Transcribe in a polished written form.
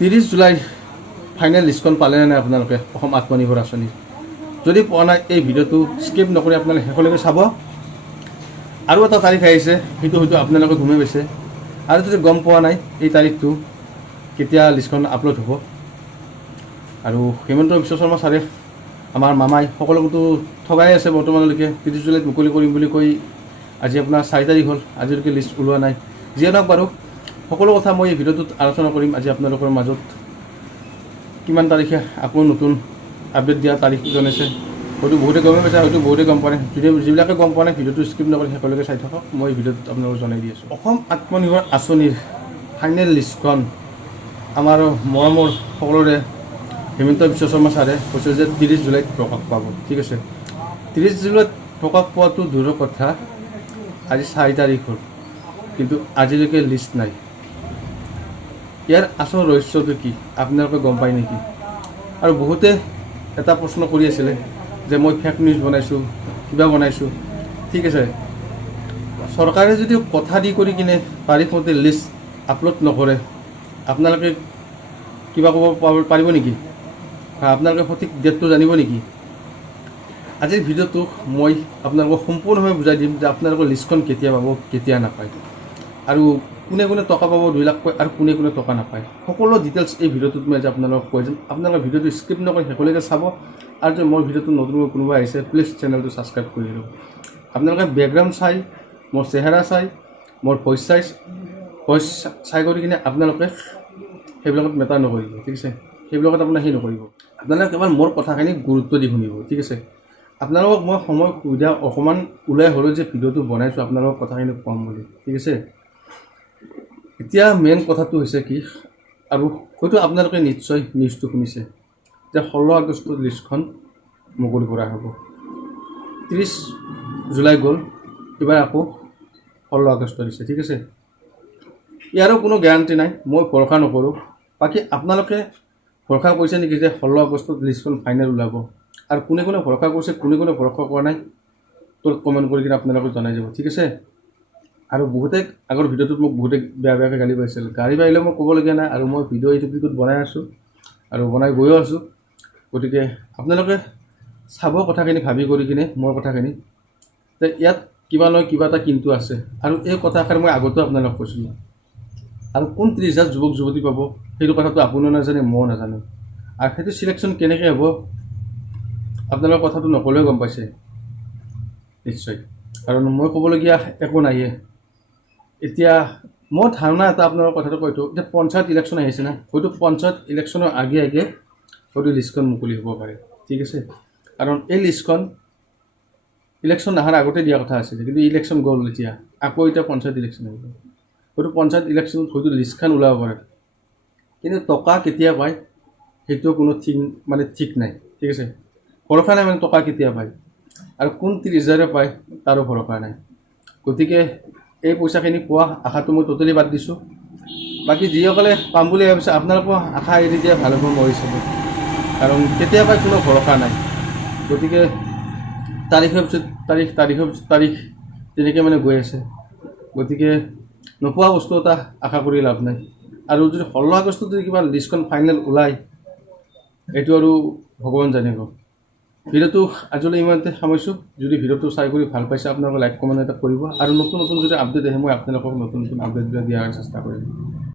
30 July final লিষ্টখন পালে নাই আপোনালোকে অসম আত্মনিৰ্ভৰ আঁচনি যদি পোৱা নাই এই ভিডিঅ'টো স্কিপ নকৰি আপোনালোকে শেষলৈকে চাব আৰু এটা তাৰিখ আহিছে সেইটো হয়তো আপোনালোকে গমেই পাইছে আৰু যদি গম পোৱা নাই এই তাৰিখটো কেতিয়া লিষ্টখন আপলোড হ'ব আৰু হিমন্ত বিশ্ব শৰ্মা ছাৰে আমাৰ মামাই সকলোকোতো ঠগাই আছে বৰ্তমানলৈকে 30 জুলাইত মুকলি কৰিম বুলি কৈ আজি আপোনাৰ 4 তাৰিখ হ'ল আজিলৈকে লিষ্ট ওলোৱা নাই যিয়ে নহওক বাৰু সকলো কথা মই এই ভিডিঅ'টোত আলোচনা কৰিম আজি আপোনালোকৰ মাজত কিমান তাৰিখে আকৌ নতুন আপডেট দিয়া তাৰিখ জনাইছে হয়তো বহুতে গমেই পাইছে হয়তো বহুতে গম পোৱা নাই যিবিলাকে গম পোৱা নাই ভিডিঅ'টো স্কিপ নকৰি শেষলৈকে চাই থাকক মই ভিডিঅ'টোত আপোনালোকক জনাই দি আছোঁ অসম আত্মনিৰ্ভৰ আঁচনিৰ ফাইনেল লিষ্টখন আমাৰ মৰমৰ সকলোৰে হিমন্ত বিশ্ব শৰ্মা ছাৰে কৈছে যে 30 জুলাইত প্ৰকাশ পাব ঠিক আছে 30 জুলাইত প্ৰকাশ পোৱাটো দূৰৰ কথা আজি 4 তাৰিখ হ'ল কিন্তু আজিলৈকে লিষ্ট নাই ইয়াৰ আচল ৰহস্যটো কি আপোনালোকে গম পায় নেকি আৰু বহুতে এটা প্ৰশ্ন কৰি আছিলে যে মই ফেক নিউজ বনাইছোঁ কিবা বনাইছোঁ ঠিক আছে চৰকাৰে যদি কথা দি কৰি কিনে তাৰিখ মতে লিষ্ট আপলোড নকৰে আপোনালোকে কিবা ক'ব পাৰিব নেকি আপোনালোকে সঠিক ডেটটো জানিব নেকি আজিৰ ভিডিঅ'টো মই আপোনালোকক সম্পূৰ্ণভাৱে বুজাই দিম যে আপোনালোকৰ লিষ্টখন কেতিয়া পাব কেতিয়া নাপায় আৰু কোনে কোনে টকা পাব 2 লাখ কৈ আৰু কোনে কোনে টকা নাপায় সকলো ডিটেইলছ এই ভিডিঅ'টোত মই আজি আপোনালোকক কৈ যাম আপোনালোকে ভিডিঅ'টো স্কিপ নকৰি শেষলৈকে চাব আৰু যদি মোৰ ভিডিঅ'টো নতুনকৈ কোনোবা আহিছে প্লিজ চেনেলটো ছাবস্ক্ৰাইব কৰি দিব আপোনালোকে বেকগ্ৰাউণ্ড চাই মোৰ চেহেৰা চাই মোৰ ভইচ চাই কৰি কিনে আপোনালোকে সেইবিলাকত মেটাৰ নকৰিব ঠিক আছে সেইবিলাকত আপোনাৰ সেই নকৰিব আপোনালোকে কেৱল মোৰ কথাখিনি গুৰুত্ব দি শুনিব ঠিক আছে আপোনালোকক মই সময় সুবিধা অকণমান ওলাই হ'লেও যে ভিডিঅ'টো বনাইছোঁ আপোনালোকক কথাখিনি কম বুলি ঠিক আছে এতিয়া মেইন কথাটো হৈছে কি আৰু হয়তো আপোনালোকে নিশ্চয় নিউজটো শুনিছে যে 16 আগষ্টত লিষ্টখন মুকলি কৰা হ'ব 30 জুলাই গ'ল এবাৰ আকৌ 16 আগষ্ট দিছে ঠিক আছে ইয়াৰো কোনো গেৰাণ্টি নাই মই ভৰসা নকৰোঁ বাকী আপোনালোকে ভৰসা কৰিছে নেকি যে 16 আগষ্টত লিষ্টখন ফাইনেল ওলাব আৰু কোনে কোনে ভৰসা কৰিছে কোনে কোনে ভৰসা কৰা নাই তো কমেণ্ট কৰি কিনে আপোনালোকে জনাই যাব ঠিক আছে আৰু বহুতে আগৰ ভিডিঅ'টোত মোক বহুতে বেয়াকৈ গালি পাইছিল গালি পাৰিলে মই ক'বলগীয়া নাই আৰু মই ভিডিঅ' এইটো ভিডিঅ'ত বনাই আছোঁ আৰু বনাই গৈও আছোঁ গতিকে আপোনালোকে চাব কথাখিনি ভাবি কৰি কিনে মোৰ কথাখিনি যে ইয়াত কিবা নহয় কিবা এটা কিন্তু আছে আৰু এই কথাষাৰ মই আগতেও আপোনালোকক কৈছিলোঁ আৰু কোন 30,000 যুৱক যুৱতী পাব সেইটো কথাটো আপুনিও নাজানে ময়ো নাজানো আৰু সেইটো চিলেকশ্যন কেনেকৈ হ'ব আপোনালোকৰ কথাটো নকলেও গম পাইছে নিশ্চয় কাৰণ মই ক'বলগীয়া একো নাইয়ে এতিয়া মই ধাৰণা এটা আপোনালোকৰ কথাটো কৈ থওঁ যে পঞ্চায়ত ইলেকশ্যন আহিছে না হয়তো পঞ্চায়ত ইলেকশ্যনৰ আগে আগে হয়তো লিষ্টখন মুকলি হ'ব পাৰে ঠিক আছে কাৰণ এই লিষ্টখন ইলেকশ্যন অহাৰ আগতে দিয়া কথা আছিলে কিন্তু ইলেকশ্যন গ'ল এতিয়া আকৌ এতিয়া পঞ্চায়ত ইলেকশ্যন আহিব হয়তো পঞ্চায়ত ইলেকশ্যনত হয়তো লিষ্টখন ওলাব পাৰে কিন্তু টকা কেতিয়া পায় সেইটো কোনো ঠিক নাই ঠিক আছে ভৰসা নাই মানে টকা কেতিয়া পায় আৰু কোন 30,000 পায় তাৰো ভৰসা নাই গতিকে এই পইচাখিনি পোৱা আশাটো মই টোটেলি বাদ দিছোঁ বাকী যিসকলে পাম বুলি ভাবিছে আপোনালোকৰ আশা এৰি দিয়া ভাল হ'ব মই হিচাপত কাৰণ কেতিয়া পায় কোনো ভৰসা নাই গতিকে তাৰিখৰ পিছত তাৰিখ তেনেকৈ মানে গৈ আছে গতিকে নোপোৱা বস্তু এটা আশা কৰি লাভ নাই আৰু যদি 16 আগষ্টত যদি কিবা লিষ্টখন ফাইনেল ওলায় এইটো আৰু ভগৱান জানিব ভিডিঅ'টো আজিলৈ ইমানতে সামৰিছোঁ যদি ভিডিঅ'টো চাই কৰি ভাল পাইছে আপোনালোকে লাইক কমেণ্ট এটা কৰিব আৰু নতুন নতুন যদি আপডেট আহে মই আপোনালোকক নতুন নতুন আপডেটবিলাক দিয়াৰ চেষ্টা কৰিম